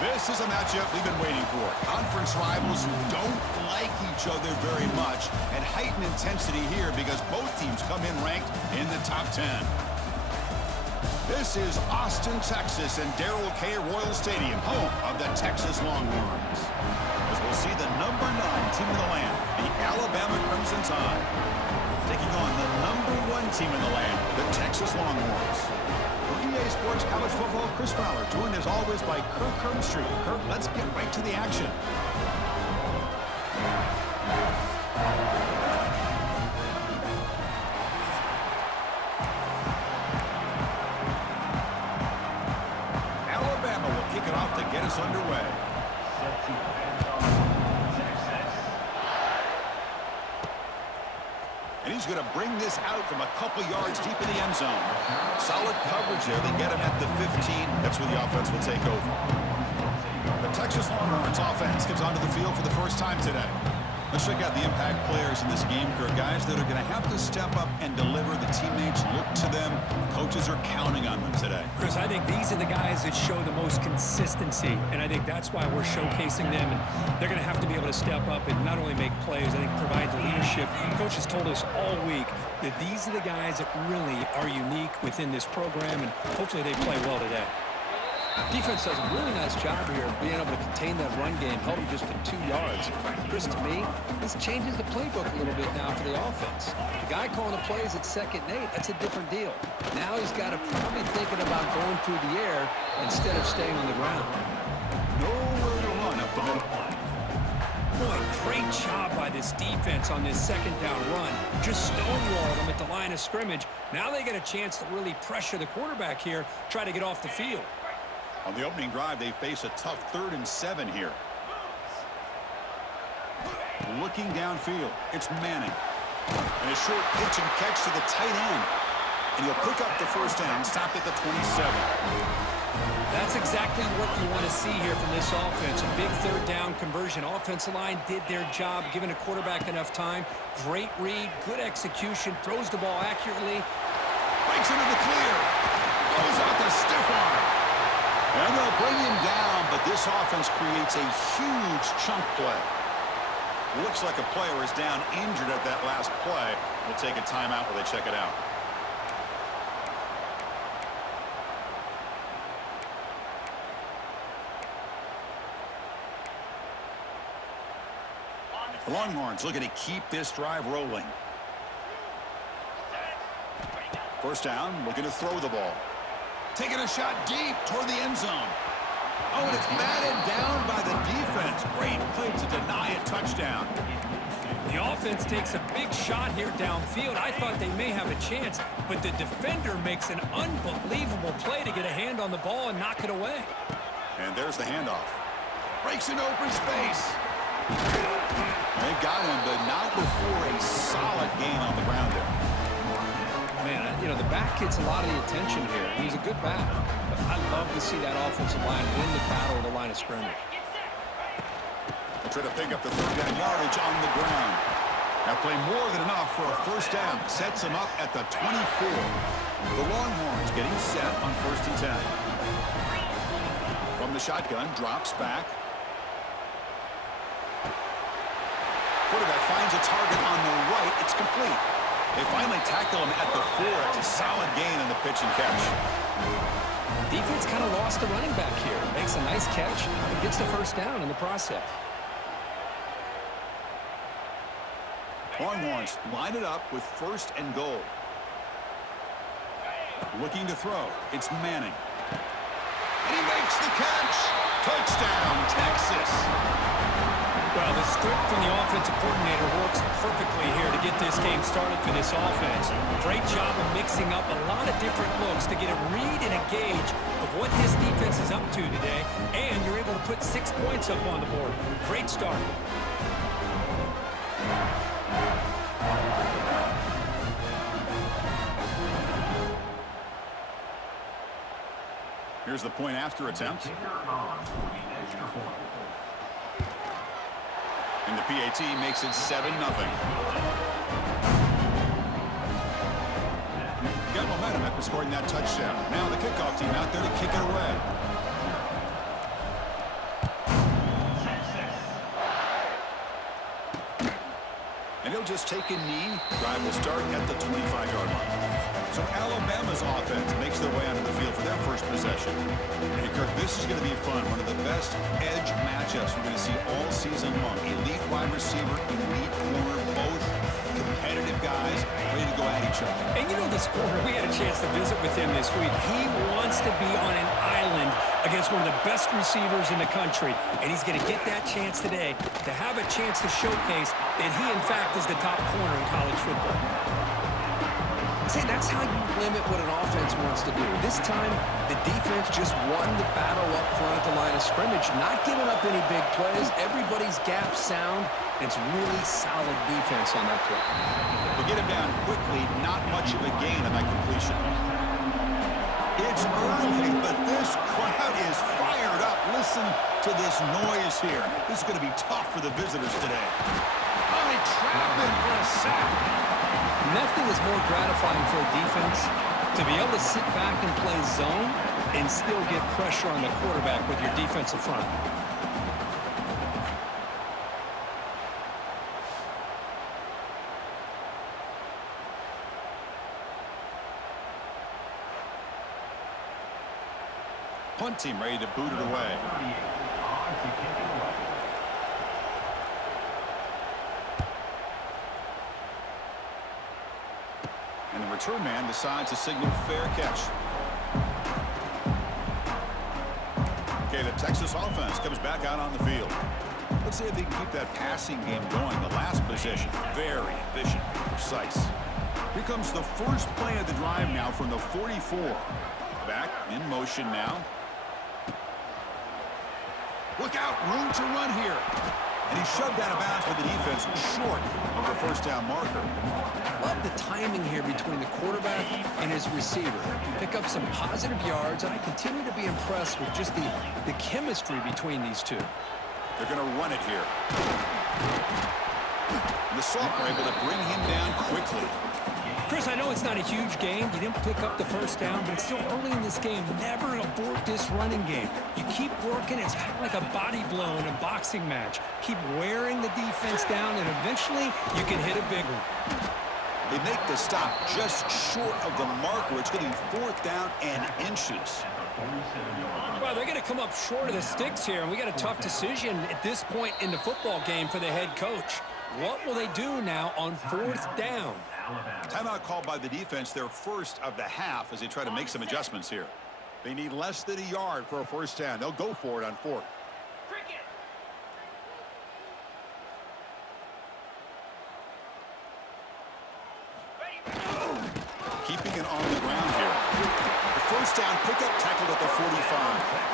This is a matchup we've been waiting for. Conference rivals who don't like each other very much, and heightened intensity here because both teams come in ranked in the top 10. This is Austin, Texas, and Darrell K. Royal Stadium, home of the Texas Longhorns. As we'll see the number 9 team in the land, the Alabama Crimson Tide, taking on the number 1 team in the land, the Texas Longhorns. For EA Sports College Football, Chris Fowler, joined as always by Kirk Herbstreit. Kirk, let's get right to the action. Alabama will kick it off to get us underway. And he's going to bring this out from a couple yards deep in the end zone. Solid coverage there. They get him at the 15. That's where the offense will take over. The Texas Longhorns offense comes onto the field for the first time today. Let's check out the impact players in this game, Kirk. Guys that are going to have to step up and deliver. The teammates look to them. Coaches are counting on them today. Chris, I think these are the guys that show the most consistency, and I think that's why we're showcasing them. And they're going to have to be able to step up and not only make plays, I think provide the leadership. Coach has told us all week that these are the guys that really are unique within this program, and hopefully they play well today. Defense does a really nice job here of being able to contain that run game, held him just to 2 yards. Chris, to me, this changes the playbook a little bit now for the offense. The guy calling the plays at 2nd and 8, that's a different deal. Now he's got to probably thinking about going through the air instead of staying on the ground. Nowhere to run up the middle. Boy, great job by this defense on this 2nd down run. Just stonewalled them at the line of scrimmage. Now they get a chance to really pressure the quarterback here, try to get off the field. On the opening drive, they face a tough 3rd and 7 here. Looking downfield, it's Manning. And a short pitch and catch to the tight end. And he'll pick up the first down, stopped at the 27. That's exactly what you want to see here from this offense. A big 3rd down conversion. Offensive line did their job, giving a quarterback enough time. Great read, good execution, throws the ball accurately. Breaks into the clear. Goes out the stiff arm. And they'll bring him down, but this offense creates a huge chunk play. Looks like a player is down injured at that last play. We'll take a timeout while they check it out. The Longhorns looking to keep this drive rolling. First down, looking to throw the ball. Taking a shot deep toward the end zone. Oh, and it's batted down by the defense. Great play to deny a touchdown. The offense takes a big shot here downfield. I thought they may have a chance, but the defender makes an unbelievable play to get a hand on the ball and knock it away. And there's the handoff. Breaks into open space. They've got him, but not before a solid gain on the ground there. Man, you know, the back gets a lot of the attention here. He's a good back. But I love to see that offensive line win the battle at the line of scrimmage. They try to pick up the 3rd down yardage on the ground. That play more than enough for a first down. Sets them up at the 24. The Longhorns getting set on 1st and 10. From the shotgun, drops back. Quarterback finds a target on the right. It's complete. They finally tackle him at the 4. It's a solid gain on the pitch and catch. Defense kind of lost the running back here. Makes a nice catch and gets the first down in the process. Longhorns line it up with 1st and goal. Looking to throw. It's Manning. And he makes the catch. Touchdown, Texas. Well, the script from the offensive coordinator works perfectly here to get this game started for this offense. Great job of mixing up a lot of different looks to get a read and a gauge of what this defense is up to today, and you're able to put 6 points up on the board. Great start. Here's the point after attempt. And the PAT makes it 7-0. Got momentum after scoring that touchdown. Now the kickoff team out there to kick it away. he'll just take a knee. Drive will start at the 25-yard line. So Alabama's offense makes their way onto the field for their first possession. And Kirk, this is going to be fun. One of the best edge matchups we're going to see all season long. Elite wide receiver, elite corner, both competitive guys ready to go at each other. And you know this corner, we had a chance to visit with him this week. He wants to be on an island against one of the best receivers in the country. And he's going to get that chance today to have a chance to showcase that he, in fact, is the top corner in college football. See, that's how you limit what an offense wants to do. This time, the defense just won the battle up front at the line of scrimmage, not giving up any big plays. Everybody's gap sound. It's really solid defense on that play. To get him down quickly, not much of a gain on that completion. It's early, but this crowd is fired up. Listen to this noise here. This is going to be tough for the visitors today. Oh, they trap him for a sack. Nothing is more gratifying for a defense to be able to sit back and play zone and still get pressure on the quarterback with your defensive front. Punt team ready to boot it away. And the return man decides to signal fair catch. Okay, the Texas offense comes back out on the field. Let's see if they can keep that passing game going. The last possession, very efficient, precise. Here comes the first play of the drive now from the 44. Back in motion now. Look out, room to run here. And he shoved out of bounds with the defense short of the first down marker. Love the timing here between the quarterback and his receiver. Pick up some positive yards, and I continue to be impressed with just the chemistry between these two. They're going to run it here. And the sophomore able to bring him down quickly. Chris, I know it's not a huge game. You didn't pick up the first down, but it's still early in this game. Never abort this running game. You keep working. It's kind of like a body blow in a boxing match. Keep wearing the defense down, and eventually you can hit a big one. They make the stop just short of the marker. It's going to be 4th down and inches. Well, they're going to come up short of the sticks here, and we got a tough decision at this point in the football game for the head coach. What will they do now on 4th down? Timeout called by the defense, their first of the half, as they try to make some adjustments here. They need less than a yard for a first down. They'll go for it on 4th. Keeping it on the ground here. The first down pickup tackled at the 45.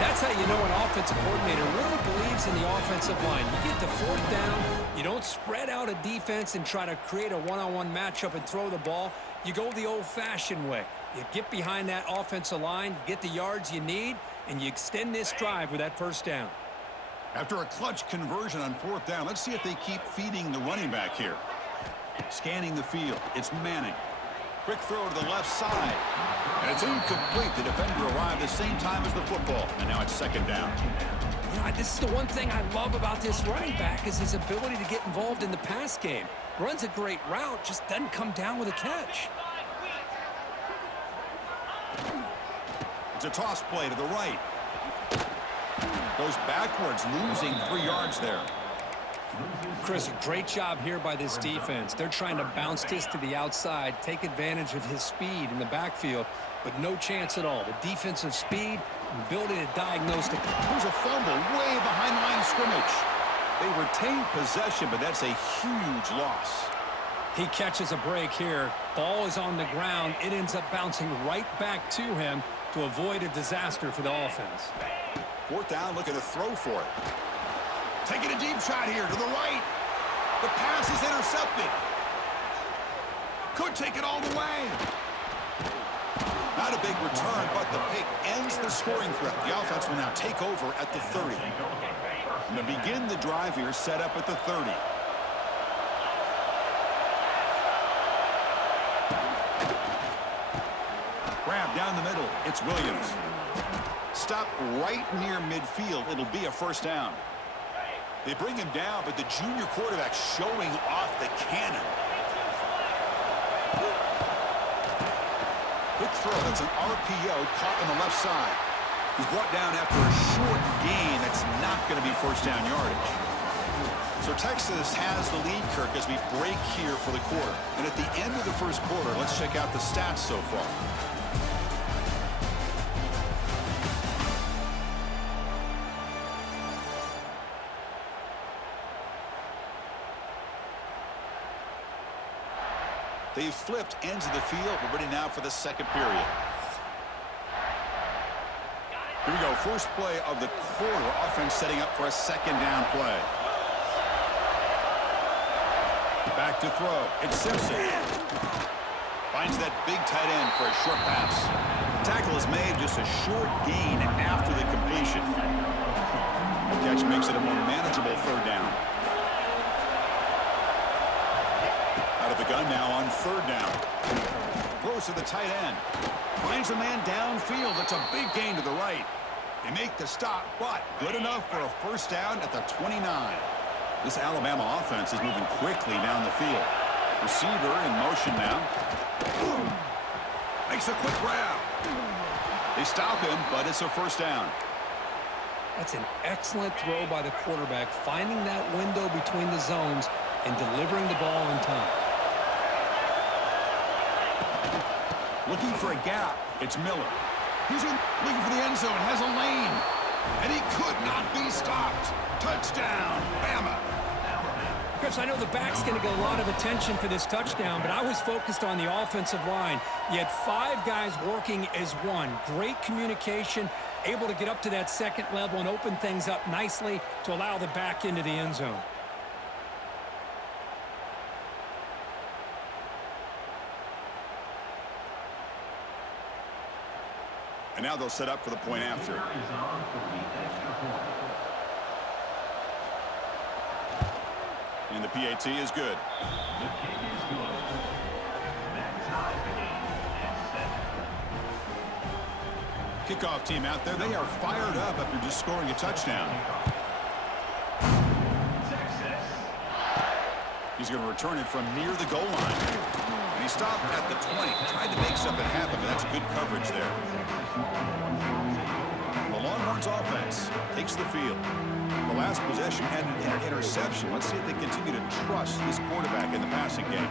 That's how you know an offensive coordinator really believes in the offensive line. You get to 4th down, you don't spread out a defense and try to create a one-on-one matchup and throw the ball. You go the old-fashioned way. You get behind that offensive line, get the yards you need, and you extend this drive with that first down. After a clutch conversion on 4th down, let's see if they keep feeding the running back here. Scanning the field, it's Manning. Quick throw to the left side. And it's incomplete. The defender arrived the same time as the football. And now it's 2nd down. Yeah, this is the one thing I love about this running back is his ability to get involved in the pass game. Runs a great route, just doesn't come down with a catch. It's a toss play to the right. Goes backwards, losing 3 yards there. Chris, a great job here by this defense. They're trying to bounce this to the outside, take advantage of his speed in the backfield, but no chance at all. The defensive speed, the ability to diagnose the... There's a fumble way behind the line of scrimmage. They retain possession, but that's a huge loss. He catches a break here. Ball is on the ground. It ends up bouncing right back to him to avoid a disaster for the offense. 4th down, looking to throw for it. Taking a deep shot here to the right. The pass is intercepted. Could take it all the way. Not a big return, but the pick ends the scoring threat. The offense will now take over at the 30. And to begin the drive here, set up at the 30. Grab down the middle. It's Williams. Stop right near midfield. It'll be a first down. They bring him down, but the junior quarterback showing off the cannon. Quick throw. That's an RPO caught on the left side. He's brought down after a short gain. That's not going to be first down yardage. So Texas has the lead, Kirk, as we break here for the quarter. And at the end of the first quarter, let's check out the stats so far. They've flipped ends of the field. We're ready now for the second period. Here we go. First play of the quarter. Offense setting up for a second down play. Back to throw. It's Simpson. Finds that big tight end for a short pass. The tackle is made, just a short gain after the completion. The catch makes it a more manageable third down. Out of the gun now on third down. Throws to the tight end. Finds a man downfield. That's a big gain to the right. They make the stop, but good enough for a first down at the 29. This Alabama offense is moving quickly down the field. Receiver in motion now. Makes a quick grab. They stop him, but it's a first down. That's an excellent throw by the quarterback, finding that window between the zones and delivering the ball on time. Looking for a gap. It's Miller. He's in, looking for the end zone, has a lane. And he could not be stopped. Touchdown, Bama. Chris, I know the back's going to get a lot of attention for this touchdown, but I was focused on the offensive line. You had 5 guys working as one. Great communication, able to get up to that second level and open things up nicely to allow the back into the end zone. And now they'll set up for the point after. And the PAT is good. Kickoff team out there. They are fired up after just scoring a touchdown. He's going to return it from near the goal line. And he stopped at the 20. Tried to make something happen, but that's good coverage there. The Longhorns offense takes the field. The last possession had an interception. Let's see if they continue to trust this quarterback in the passing game.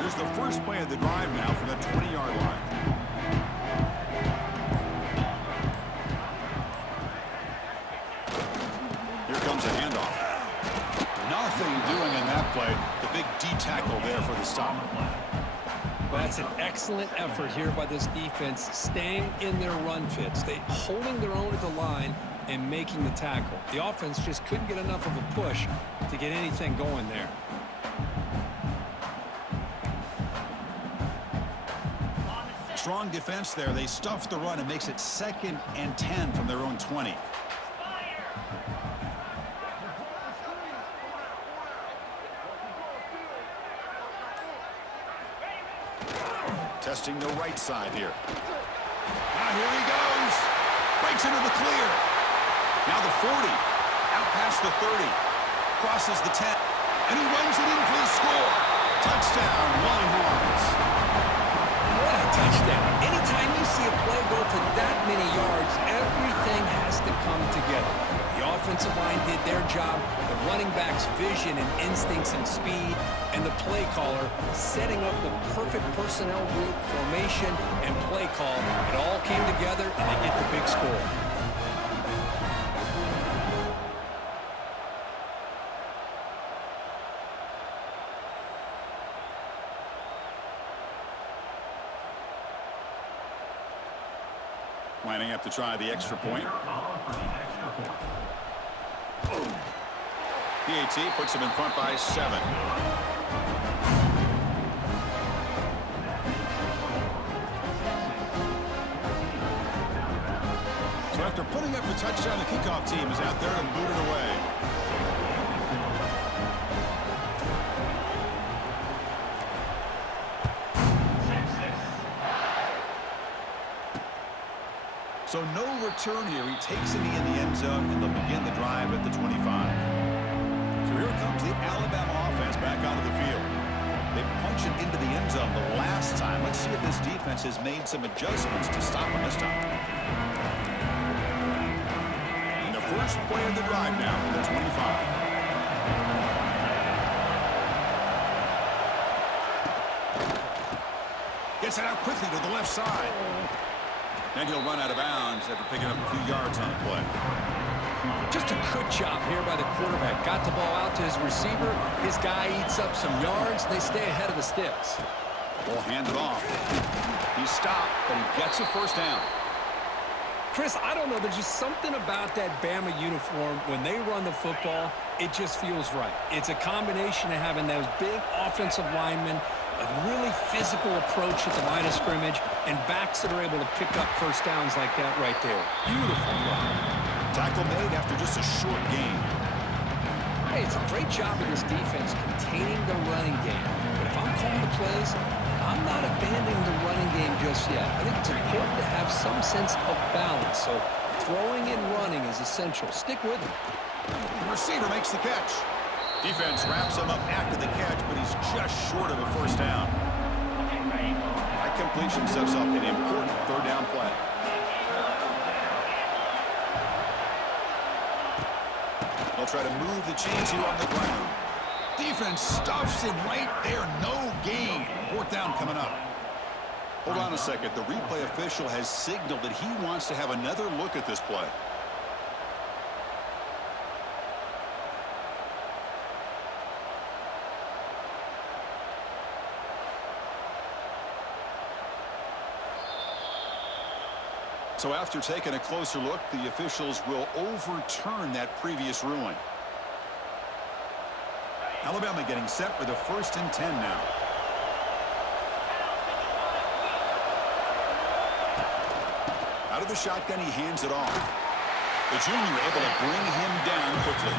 Here's the first play of the drive now from the 20-yard line. Here comes a handoff. Nothing doing in that play. The big D tackle there for the stop. Well, that's an excellent effort here by this defense, staying in their run fits. They holding their own at the line and making the tackle. The offense just couldn't get enough of a push to get anything going there. Strong defense there. They stuff the run and makes it 2nd and 10 from their own 20. Testing the right side here. Now here he goes. Breaks into the clear. Now the 40. Out past the 30. Crosses the 10. And he runs it in for the score. Touchdown, Longhorns. What a touchdown. Anytime you see a play go for that many yards, everything has to come together. The offensive line did their job, the running back's vision and instincts and speed, and the play caller setting up the perfect personnel group, formation, and play call. It all came together, and they get the big score. Lining up to try the extra point. PAT puts him in front by 7. So after putting up the touchdown, the kickoff team is out there and boot it away. So no return here. He takes a knee in the end zone, and they'll begin the drive at the 25. So here comes the Alabama offense back onto the field. They punch it into the end zone the last time. Let's see if this defense has made some adjustments to stop them this time. And the first play of the drive now for the 25. Gets it out quickly to the left side. And he'll run out of bounds after picking up a few yards on the play. Just a good job here by the quarterback. Got the ball out to his receiver. His guy eats up some yards. They stay ahead of the sticks. Ball handed off. He's stopped, but he gets a first down. Chris, I don't know. There's just something about that Bama uniform. When they run the football, it just feels right. It's a combination of having those big offensive linemen, a really physical approach at the line of scrimmage, and backs that are able to pick up first downs like that right there. Beautiful play. Tackle made after just a short gain. Hey, it's a great job of this defense containing the running game. But if I'm calling the plays, I'm not abandoning the running game just yet. I think it's important to have some sense of balance. So throwing and running is essential. Stick with him. The receiver makes the catch. Defense wraps him up after the catch, but he's just short of a first down. That completion sets up an important third down play. They'll try to move the chains here on the ground. Defense stuffs him right there. No gain. Fourth down coming up. Hold on a second. The replay official has signaled that he wants to have another look at this play. So after taking a closer look, the officials will overturn that previous ruling. Alabama getting set with a 1st and 10 now. Out of the shotgun, he hands it off. The junior able to bring him down quickly.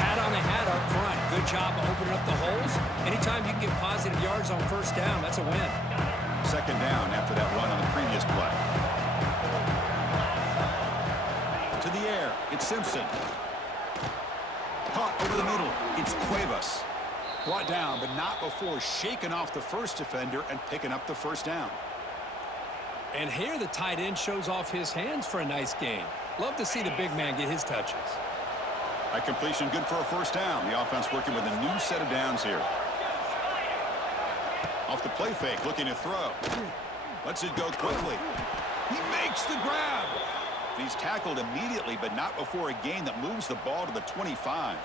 Hat on the hat up front. Good job opening up the holes. Anytime you can get positive yards on first down, that's a win. Second down after that run on the previous play. To the air, it's Simpson. Caught over the middle, it's Cuevas. Brought down, but not before shaking off the first defender and picking up the first down. And here the tight end shows off his hands for a nice gain. Love to see the big man get his touches. That completion good for a first down. The offense working with a new set of downs here. Off the play fake, looking to throw. Lets it go quickly. He makes the grab. He's tackled immediately, but not before a gain that moves the ball to the 25.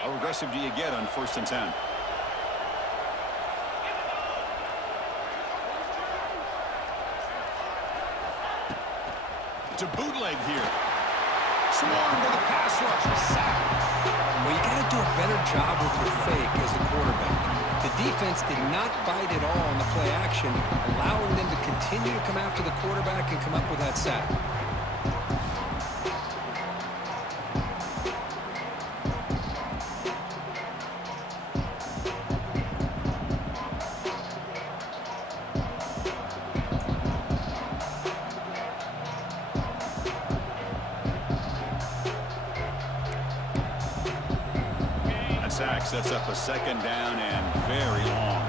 How aggressive do you get on 1st and 10? To bootleg here. Swarm with a pass rush. Sack. Well, you got to do a better job with your fake as the quarterback. The defense did not bite at all on the play action, allowing them to continue to come after the quarterback and come up with that sack. Sack sets up a second down and very long.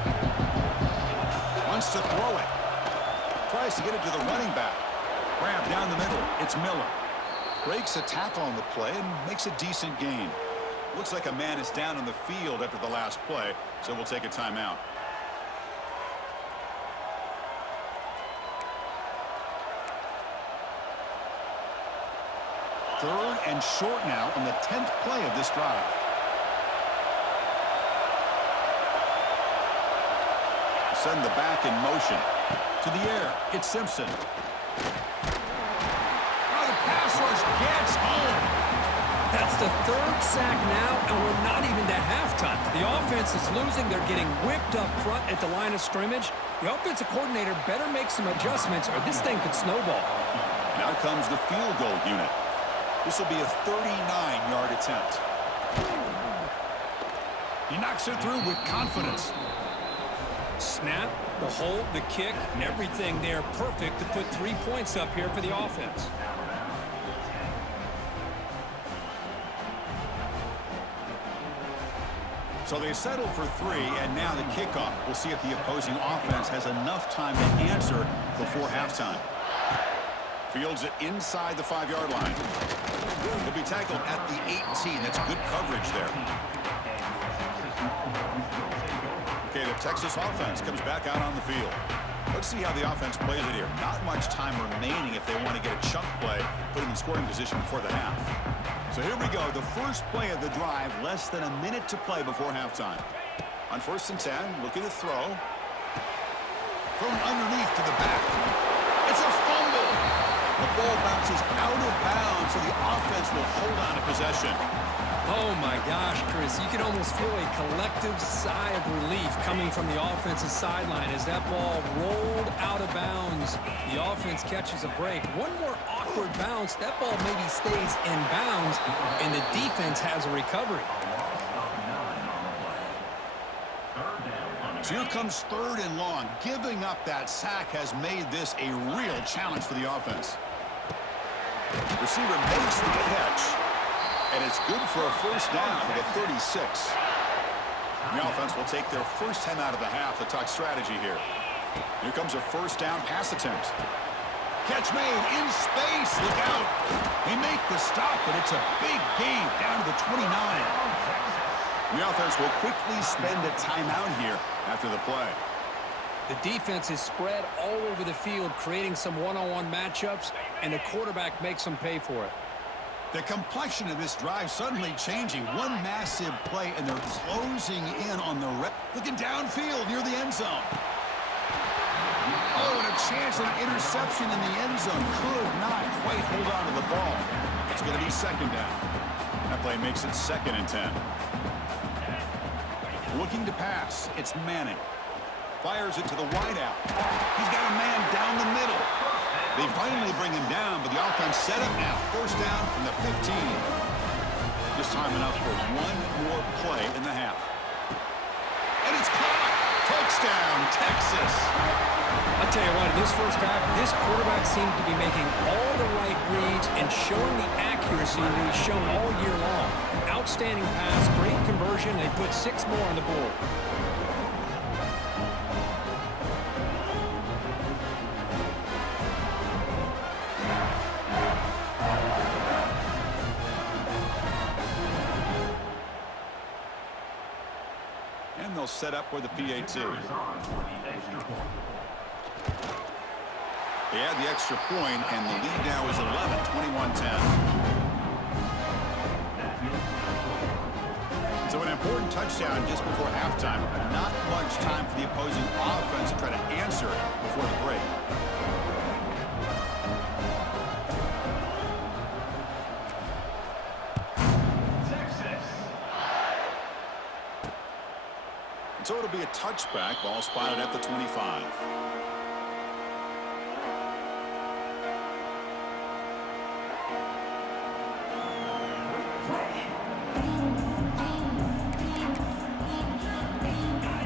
Wants to throw it. Tries to get it to the running back. Grab down the middle. It's Miller. Breaks a tackle on the play and makes a decent gain. Looks like a man is down on the field after the last play, so we'll take a timeout. Third and short now on the 10th play of this drive. Send the back in motion. To the air, it's Simpson. Oh, the pass rush gets home. That's the 3rd sack now, and we're not even to halftime. The offense is losing. They're getting whipped up front at the line of scrimmage. The offensive coordinator better make some adjustments or this thing could snowball. Now comes the field goal unit. This will be a 39-yard attempt. He knocks it through with confidence. Snap, the hold, the kick, and everything there perfect to put 3 points up here for the offense. So they settle for 3, and now the kickoff. We'll see if the opposing offense has enough time to answer before halftime. Fields it inside the 5-yard line. He'll be tackled at the 18. That's good coverage there. Okay, the Texas offense comes back out on the field. Let's see how the offense plays it here. Not much time remaining if they want to get a chunk play, put them in scoring position before the half. So here we go, the first play of the drive, less than a minute to play before halftime. On 1st and 10, looking to throw. Thrown underneath to the back. It's a fumble. The ball bounces out of bounds, so the offense will hold on to possession. Oh my gosh, Chris, you can almost feel a collective sigh of relief coming from the offensive sideline as that ball rolled out of bounds. The offense catches a break. One more awkward bounce, that ball maybe stays in bounds, and the defense has a recovery. So here comes 3rd and long. Giving up that sack has made this a real challenge for the offense. Receiver makes the catch. And it's good for a first down to get 36. The offense will take their first 10 out of the half to talk strategy here. Here comes a first down pass attempt. Catch made in space. Look out. They make the stop, but it's a big gain down to the 29. The offense will quickly spend a timeout here after the play. The defense is spread all over the field, creating some one-on-one matchups, and the quarterback makes them pay for it. The complexion of this drive suddenly changing. One massive play, and they're closing in on the looking downfield near the end zone. Oh, and a chance at an interception in the end zone. Could not quite hold on to the ball. It's going to be 2nd down. That play makes it 2nd and 10. Looking to pass. It's Manning. Fires it to the wideout. He's got a man down the middle. They finally bring him down, but the offense set up now. First down from the 15. Just time enough for one more play in the half. And it's caught. Touchdown, Texas. I'll tell you what, in this first half, this quarterback seems to be making all the right reads and showing the accuracy that he's shown all year long. Outstanding pass, great conversion, and put 6 more on the board. They'll set up with the PAT. They add the extra point, and the lead now is 11, 21-10. So an important touchdown just before halftime. Not much time for the opposing offense to try to answer before the break. So it'll be a touchback. Ball spotted at the 25.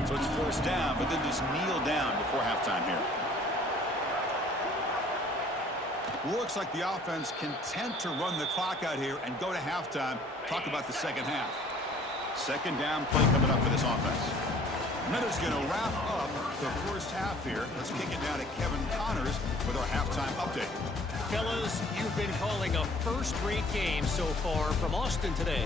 So it's first down, but then just kneel down before halftime here. Looks like the offense content to run the clock out here and go to halftime. Talk about the second half. 2nd down play coming up for this offense. And that is going to wrap up the first half here. Let's kick it down to Kevin Connors with our halftime update. Fellas, you've been calling a first-rate game so far from Austin today.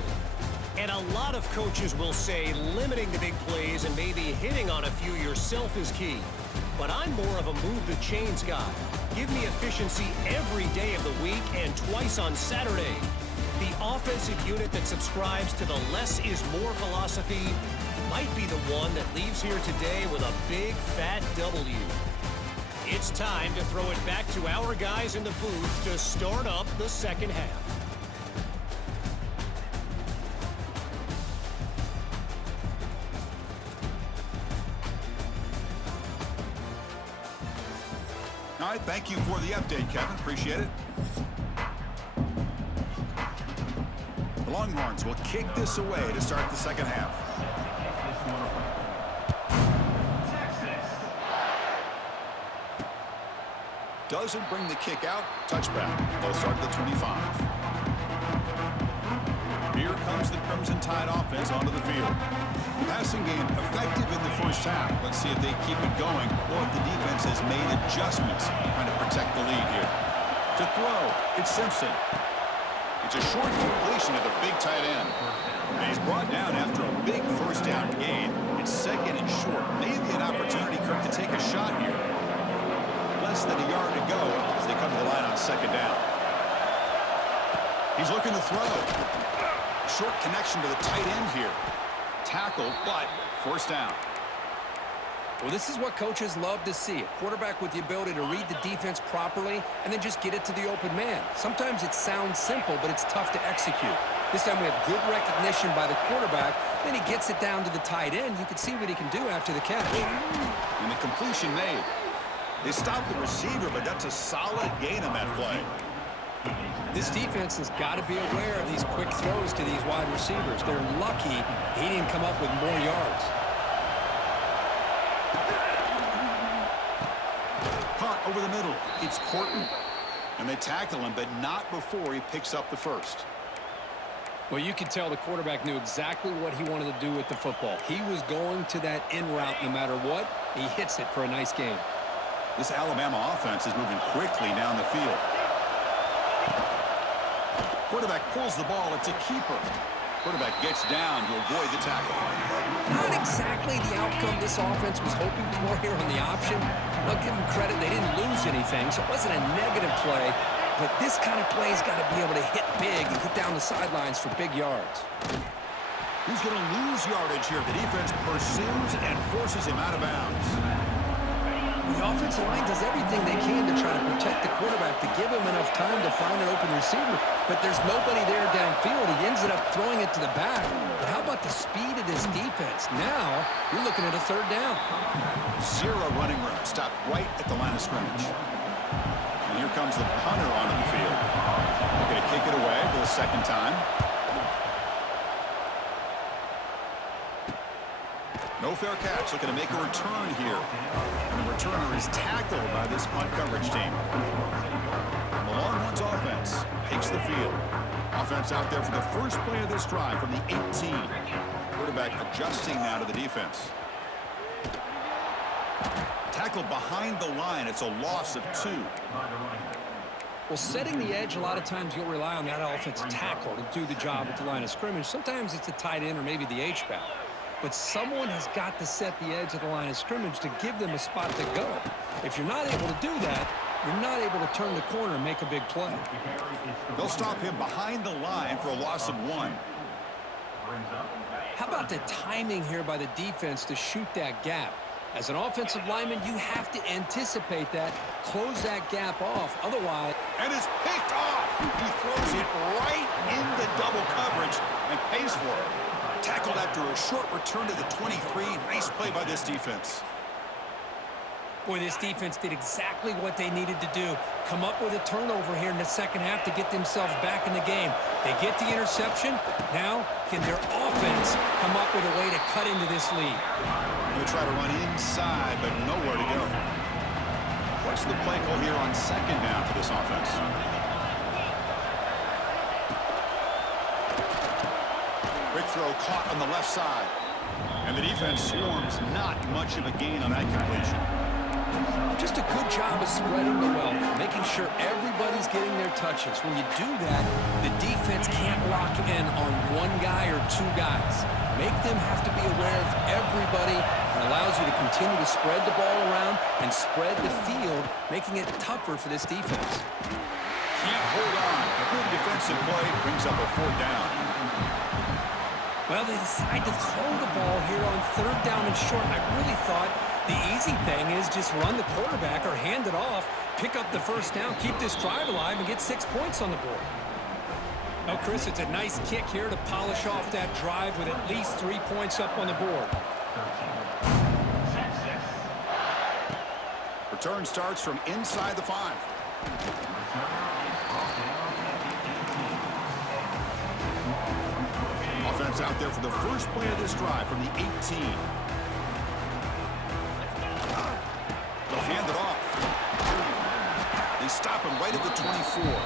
And a lot of coaches will say limiting the big plays and maybe hitting on a few yourself is key. But I'm more of a move-the-chains guy. Give me efficiency every day of the week and twice on Saturday. The offensive unit that subscribes to the less is more philosophy might be the one that leaves here today with a big, fat W. It's time to throw it back to our guys in the booth to start up the second half. All right, thank you for the update, Kevin. Appreciate it. The Longhorns will kick this away to start the second half. Doesn't bring the kick out. Touchback. They'll start at the 25. Here comes the Crimson Tide offense onto the field. Passing game effective in the first half. Let's see if they keep it going or if the defense has made adjustments trying to protect the lead here. To throw, it's Simpson. It's a short completion to the big tight end. And he's brought down after a big first down gain. It's second and short. Maybe an opportunity, Kirk, to take a shot here. Less than a yard to go as they come to the line on second down. He's looking to throw. Short connection to the tight end here. Tackle, but first down. Well, this is what coaches love to see. A quarterback with the ability to read the defense properly and then just get it to the open man. Sometimes it sounds simple, but it's tough to execute. This time we have good recognition by the quarterback. Then he gets it down to the tight end. You can see what he can do after the catch. And the completion made. They stopped the receiver, but that's a solid gain on that play. This defense has got to be aware of these quick throws to these wide receivers. They're lucky he didn't come up with more yards. Caught over the middle. It's Horton. And they tackle him, but not before he picks up the first. Well, you could tell the quarterback knew exactly what he wanted to do with the football. He was going to that in route no matter what. He hits it for a nice gain. This Alabama offense is moving quickly down the field. Quarterback pulls the ball. It's a keeper. Quarterback gets down to avoid the tackle. Not exactly the outcome this offense was hoping for here on the option. I'll give them credit. They didn't lose anything, so it wasn't a negative play. But this kind of play's got to be able to hit big and get down the sidelines for big yards. Who's going to lose yardage here? The defense pursues and forces him out of bounds. The offensive line does everything they can to try to protect the quarterback, to give him enough time to find an open receiver. But there's nobody there downfield. He ends up throwing it to the back. But how about the speed of this defense? Now you're looking at a third down. Zero running room. Stopped right at the line of scrimmage. And here comes the punter onto the field. They're going to kick it away for the second time. No fair catch. Looking to make a return here. And the returner is tackled by this punt coverage team. And the Longhorns offense takes the field. Offense out there for the first play of this drive from the 18. Quarterback adjusting now to the defense. Tackled behind the line. It's a loss of 2. Well, setting the edge, a lot of times you'll rely on that offensive tackle to do the job at the line of scrimmage. Sometimes it's the tight end or maybe the H-back. But someone has got to set the edge of the line of scrimmage to give them a spot to go. If you're not able to do that, you're not able to turn the corner and make a big play. They'll stop him behind the line for a loss of 1. How about the timing here by the defense to shoot that gap? As an offensive lineman, you have to anticipate that, close that gap off. Otherwise... And it's picked off. He throws it right into double coverage and pays for it. Tackled after a short return to the 23. Nice play by this defense. Boy, this defense did exactly what they needed to do. Come up with a turnover here in the second half to get themselves back in the game. They get the interception. Now, can their offense come up with a way to cut into this lead? They try to run inside, but nowhere to go. What's the play call here on second down for this offense? Quick throw caught on the left side. And the defense swarms. Not much of a gain on that completion. Just a good job of spreading the wealth, making sure everybody's getting their touches. When you do that, the defense can't lock in on one guy or two guys. Make them have to be aware of everybody. It allows you to continue to spread the ball around and spread the field, making it tougher for this defense. Can't hold on. A good defensive play brings up a fourth down. Well, they decide to throw the ball here on third down and short. I really thought the easy thing is just run the quarterback or hand it off, pick up the first down, keep this drive alive, and get 6 points on the board. Well, Chris, it's a nice kick here to polish off that drive with at least 3 points up on the board. Return starts from inside the 5. out there for the first play of this drive from the 18. They'll hand it off. They stop him right at the 24.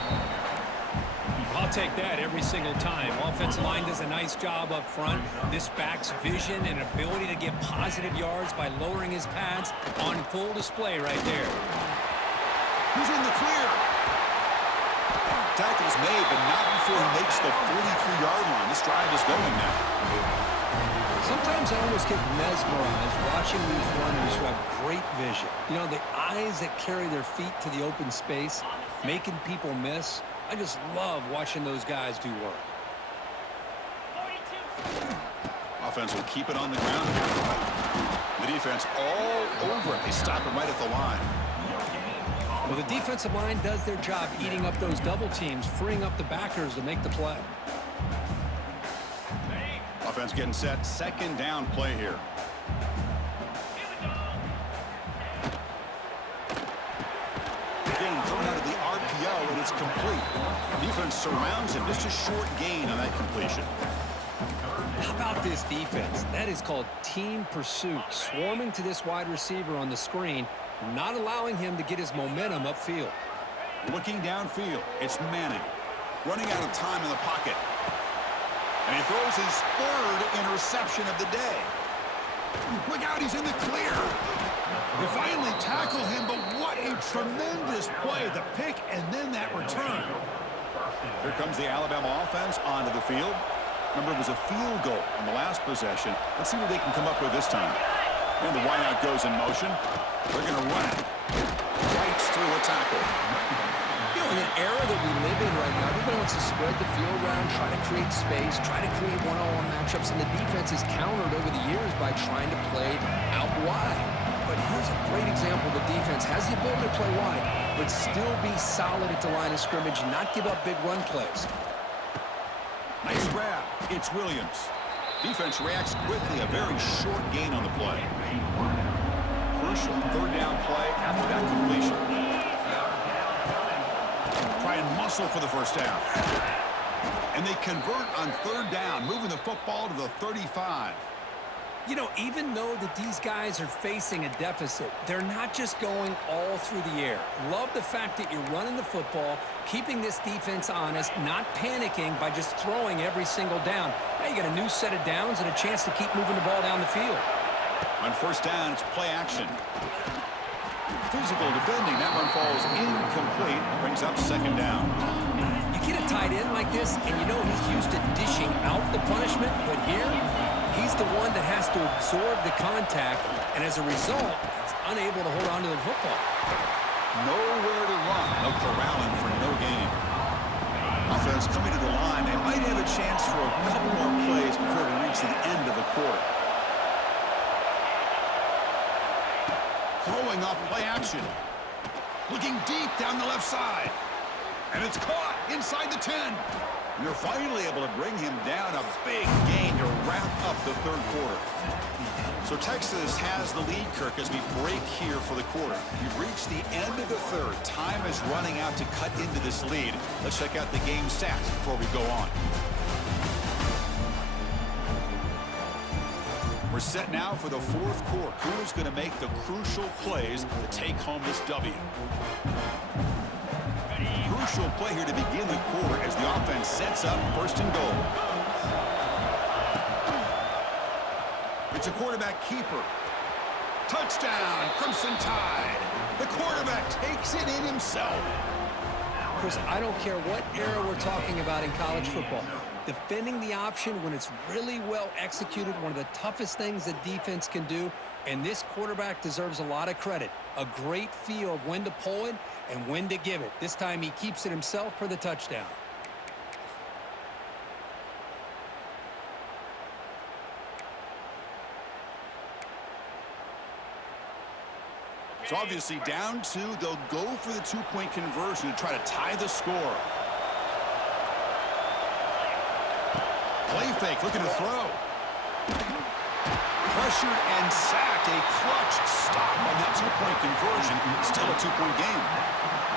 I'll take that every single time. Offensive line does a nice job up front. This back's vision and ability to get positive yards by lowering his pads on full display right there. He's in the clear. Tackle's made, but not before he makes the 43-yard line. This drive is going now. Sometimes I almost get mesmerized watching these runners who have great vision. You know, the eyes that carry their feet to the open space, making people miss. I just love watching those guys do work. Offense will keep it on the ground. The defense all over it. They stop him right at the line. Well, the defensive line does their job eating up those double teams, freeing up the backers to make the play. Offense getting set. Second down play here. Again, thrown out of the RPO, and it's complete. Defense surrounds him. Just a short gain on that completion. How about this defense? That is called team pursuit. Swarming to this wide receiver on the screen, not allowing him to get his momentum upfield. Looking downfield, it's Manning. Running out of time in the pocket. And he throws his third interception of the day. Look out, he's in the clear. They finally tackle him, but what a tremendous play. The pick and then that return. Here comes the Alabama offense onto the field. Remember, it was a field goal on the last possession. Let's see what they can come up with this time. And the wideout goes in motion. They're going to run it. Right through a tackle. You know, in an era that we live in right now, everybody wants to spread the field around, try to create space, try to create one-on-one matchups, and the defense is countered over the years by trying to play out wide. But here's a great example. The defense has the ability to play wide, but still be solid at the line of scrimmage, not give up big run plays. Nice grab. It's Williams. Defense reacts quickly. A very short gain on the play. Crucial third down play after that completion. Try and muscle for the first down. And they convert on third down, moving the football to the 35. You know, even though that these guys are facing a deficit, they're not just going all through the air. Love the fact that you're running the football, keeping this defense honest, not panicking by just throwing every single down. Now you got a new set of downs and a chance to keep moving the ball down the field. On first down, it's play action. Physical defending. That one falls incomplete. Brings up second down. You get a tight end like this, and you know he's used to dishing out the punishment, but here, he's the one that has to absorb the contact, and as a result, he's unable to hold on to the football. Nowhere to run. They'll corral him for no gain. Offense coming to the line. They might have a chance for a couple more plays before we reach the end of the quarter. Throwing off play action. Looking deep down the left side. And it's caught inside the 10. And they're finally able to bring him down. A big gain to wrap up the third quarter. So Texas has the lead, Kirk, as we break here for the quarter. We've reached the end of the third. Time is running out to cut into this lead. Let's check out the game stats before we go on. We're set now for the fourth quarter. Who is going to make the crucial plays to take home this W? Crucial play here to begin the quarter as the offense sets up first and goal. It's a quarterback keeper. Touchdown, Crimson Tide. The quarterback takes it in himself. Chris, I don't care what era we're talking about in college football. Defending the option when it's really well executed, one of the toughest things that defense can do, and this quarterback deserves a lot of credit. A great feel of when to pull it and when to give it. This time he keeps it himself for the touchdown. So obviously down two, they'll go for the two-point conversion to try to tie the score. Play fake, looking to throw. Pressured and sacked. A clutch stop on that two-point conversion. Still a two-point game.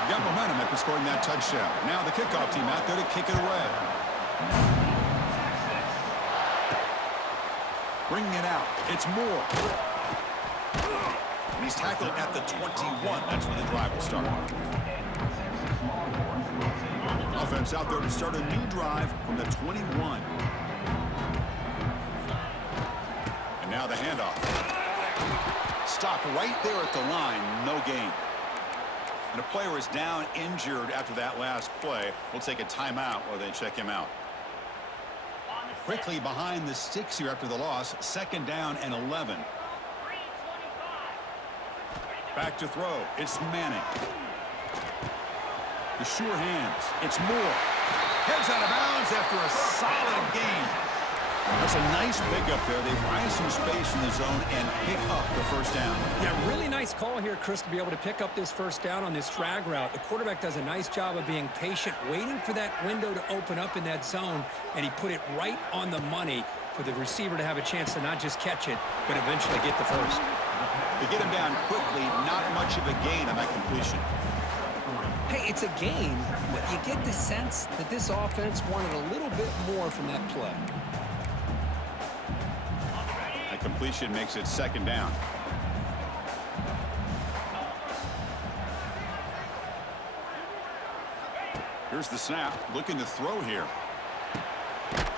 We've got momentum after scoring that touchdown. Now the kickoff team out there to kick it away. Bringing it out. It's Moore. And he's tackled at the 21. That's when the drive will start. Offense out there to start a new drive from the 21. And now the handoff. Stopped right there at the line. No gain. And a player is down injured after that last play. We'll take a timeout while they check him out. Quickly behind the sticks here after the loss. 2nd down and 11. Back to throw. It's Manning. The sure hands. It's Moore. Heads out of bounds after a solid gain. That's a nice pickup there. They find some space in the zone and pick up the first down. Yeah, really nice call here, Chris, to be able to pick up this first down on this drag route. The quarterback does a nice job of being patient, waiting for that window to open up in that zone, and he put it right on the money for the receiver to have a chance to not just catch it, but eventually get the first. They get him down quickly, not much of a gain on that completion. Hey, it's a gain, but you get the sense that this offense wanted a little bit more from that play. That completion makes it 2nd down. Here's the snap, looking to throw here.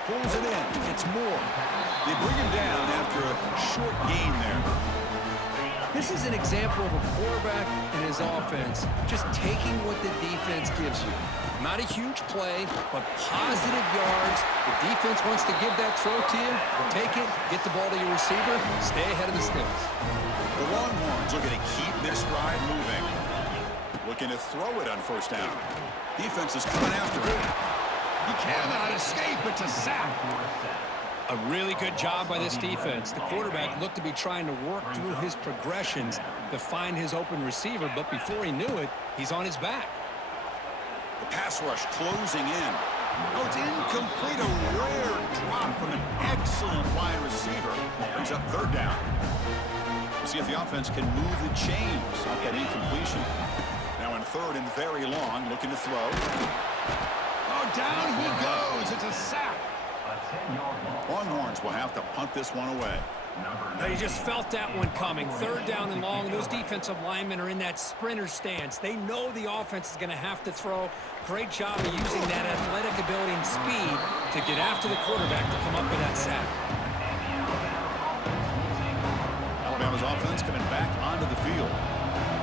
Pulls it in. It's Moore. They bring him down after a short gain there. This is an example of a quarterback and his offense just taking what the defense gives you. Not a huge play, but positive yards. The defense wants to give that throw to you. You take it, get the ball to your receiver, stay ahead of the sticks. The Longhorns looking to keep this drive moving. Looking to throw it on 1st down. Defense is coming after it. He cannot escape. It's a sack. A really good job by this defense. The quarterback looked to be trying to work through his progressions to find his open receiver, but before he knew it, he's on his back. The pass rush closing in. Oh, it's incomplete. A rare drop from an excellent wide receiver. Brings up 3rd down. We'll see if the offense can move the chains off that incompletion. Now in 3rd and very long, looking to throw. Oh, down he goes. It's a sack. Longhorns will have to punt this one away. You just felt that one coming. 3rd down and long. Those defensive linemen are in that sprinter stance. They know the offense is going to have to throw. Great job of using that athletic ability and speed to get after the quarterback to come up with that sack. Alabama's offense coming back onto the field.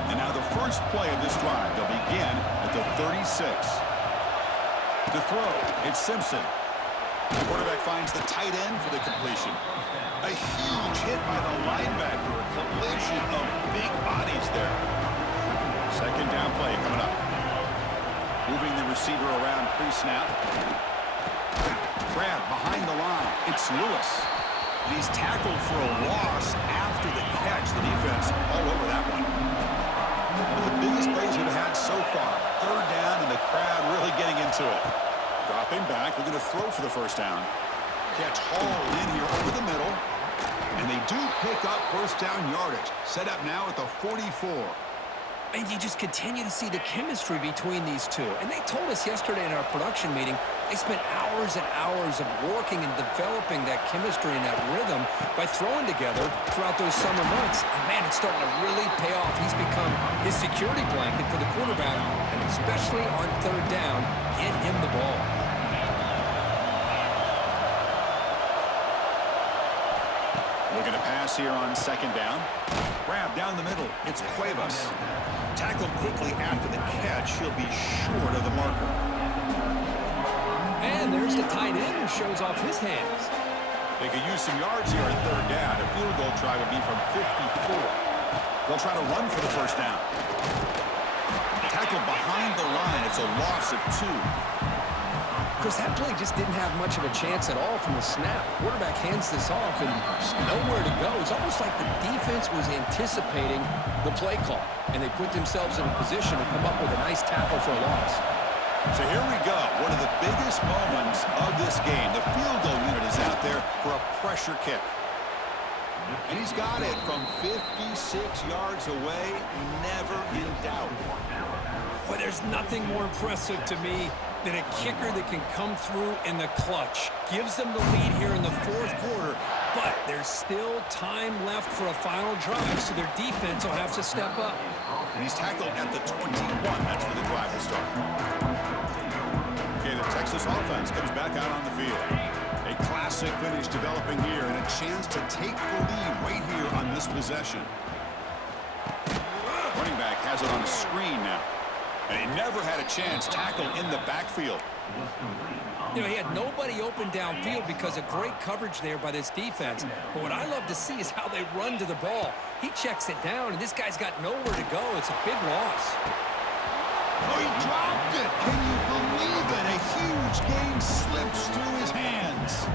And now the first play of this drive. They'll begin at the 36. To throw, it's Simpson. The quarterback finds the tight end for the completion. A huge hit by the linebacker. A collision of big bodies there. 2nd down play coming up. Moving the receiver around pre-snap. Grab behind the line. It's Lewis. And he's tackled for a loss after the catch. The defense all over that one. One of the biggest plays we've had so far. 3rd down and the crowd really getting into it. Dropping back, looking to throw for the 1st down. Catch hauled in here over the middle. And they do pick up 1st down yardage. Set up now at the 44. And you just continue to see the chemistry between these two. And they told us yesterday in our production meeting, they spent hours and hours of working and developing that chemistry and that rhythm by throwing together throughout those summer months. And man, it's starting to really pay off. He's become his security blanket for the quarterback, and especially on 3rd down, get him the ball. Looking to pass here on 2nd down. Grab down the middle. It's Cuevas. Tackled quickly after the catch. He'll be short of the marker. And there's the tight end who shows off his hands. They could use some yards here on 3rd down. A field goal try would be from 54. They'll try to run for the 1st down. Tackled behind the line. It's a loss of 2. Chris, that play just didn't have much of a chance at all from the snap. Quarterback hands this off and there's nowhere to go. It's almost like the defense was anticipating the play call, and they put themselves in a position to come up with a nice tackle for a loss. So here we go. One of the biggest moments of this game. The field goal unit is out there for a pressure kick. And he's got it from 56 yards away. Never in doubt. Boy, there's nothing more impressive to me than a kicker that can come through in the clutch. Gives them the lead here in the 4th quarter. But there's still time left for a final drive, so their defense will have to step up. And he's tackled at the 21. That's where the drive will start. Okay, the Texas offense comes back out on the field. A classic finish developing here and a chance to take the lead right here on this possession. Running back has it on a screen now. And he never had a chance tackled in the backfield. You know, he had nobody open downfield because of great coverage there by this defense. But what I love to see is how they run to the ball. He checks it down, and this guy's got nowhere to go. It's a big loss. Oh, he dropped it. Can you believe it? A huge game slips through his hands.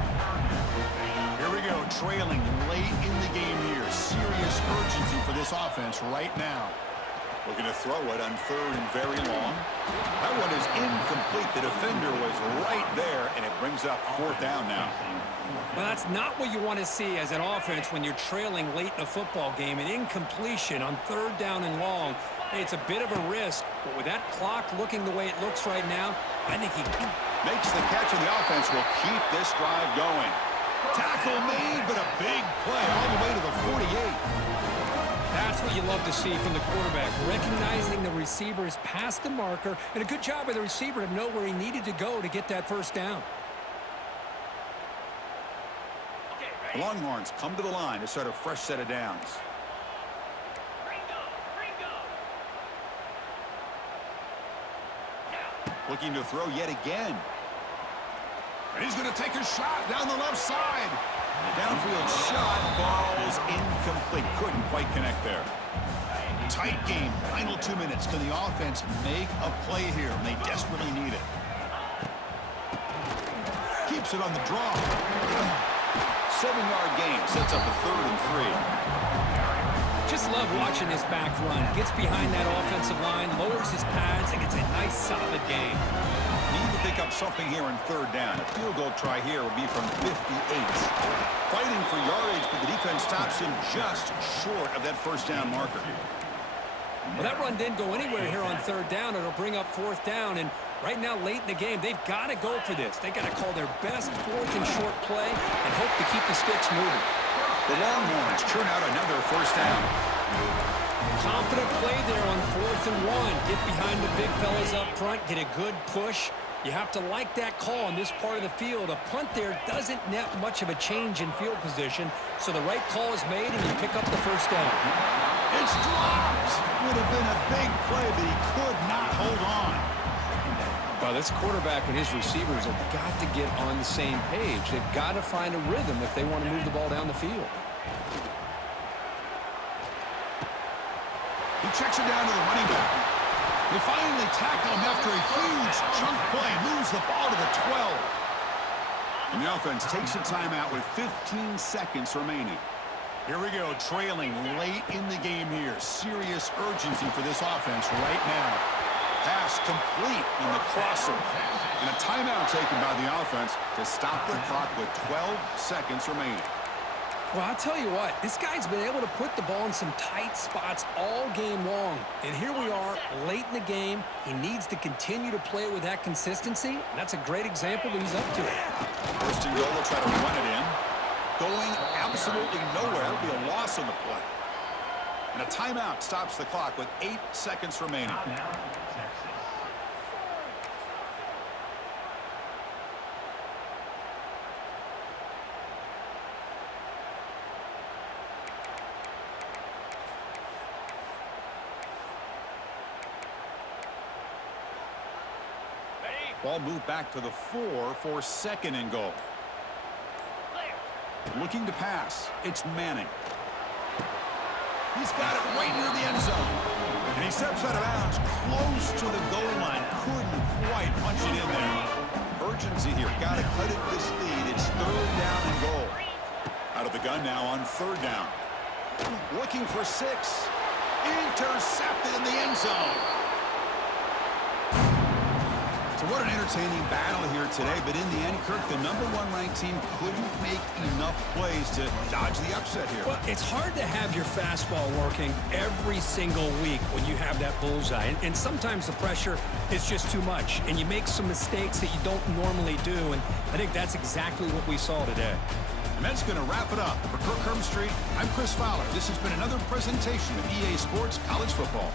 Here we go, trailing late in the game here. Serious urgency for this offense right now. Looking to throw it on third and very long. That one is incomplete. The defender was right there, and it brings up fourth down now. Well, that's not what you want to see as an offense when you're trailing late in a football game. An incompletion on third down and long. Hey, it's a bit of a risk, but with that clock looking the way it looks right now, I think he makes the catch, and the offense will keep this drive going. Tackle made, but a big play all the way to the 48. That's what you love to see from the quarterback, recognizing the receiver's past the marker, and a good job by the receiver to know where he needed to go to get that first down. The Longhorns come to the line to start a fresh set of downs. Looking to throw yet again. And he's going to take a shot down the left side. Downfield shot falls incomplete. Couldn't quite connect there. Tight game. Final 2 minutes. Can the offense make a play here? And they desperately need it. Keeps it on the draw. 7-yard gain. Sets up a 3rd and 3. Just love watching this back run. Gets behind that offensive line, lowers his pads, and gets a nice solid gain. Need to pick up something here on third down. A field goal try here would be from 58. Fighting for yardage, but the defense stops him just short of that first down marker. Well, that run didn't go anywhere here on third down. It'll bring up fourth down, and right now, late in the game, they've got to go for this. They've got to call their best fourth and short play and hope to keep the sticks moving. The Longhorns churn out another first down. Confident play there on 4th and 1. Get behind the big fellas up front, get a good push. You have to like that call on this part of the field. A punt there doesn't net much of a change in field position, so the right call is made, and you pick up the first down. It's dropped. Would have been a big play, but he could not hold on. Well, this quarterback and his receivers have got to get on the same page. They've got to find a rhythm if they want to move the ball down the field. He checks it down to the running back. They finally tackle him after a huge chunk play. Moves the ball to the 12. And the offense takes a timeout with 15 seconds remaining. Here we go, trailing late in the game here. Serious urgency for this offense right now. Pass complete on the crosser. And a timeout taken by the offense to stop the clock with 12 seconds remaining. Well, I'll tell you what, this guy's been able to put the ball in some tight spots all game long. And here we are, late in the game. He needs to continue to play with that consistency. And that's a great example that he's up to it. First and goal, will try to run it in. Going absolutely nowhere. That'll be a loss on the play. And a timeout stops the clock with 8 seconds remaining. Ball moved back to the 4 for 2nd and goal. Looking to pass. It's Manning. He's got it right near the end zone. And he steps out of bounds close to the goal line. Couldn't quite punch it in there. Urgency here. Got to cut it this lead. It's 3rd down and goal. Out of the gun now on 3rd down. Looking for 6. Intercepted in the end zone. So what an entertaining battle here today, but in the end, Kirk, the #1 ranked team couldn't make enough plays to dodge the upset here. Well, it's hard to have your fastball working every single week when you have that bullseye. And sometimes the pressure is just too much, and you make some mistakes that you don't normally do, and I think that's exactly what we saw today. And that's going to wrap it up. For Kirk Herbstreit, I'm Chris Fowler. This has been another presentation of EA Sports College Football.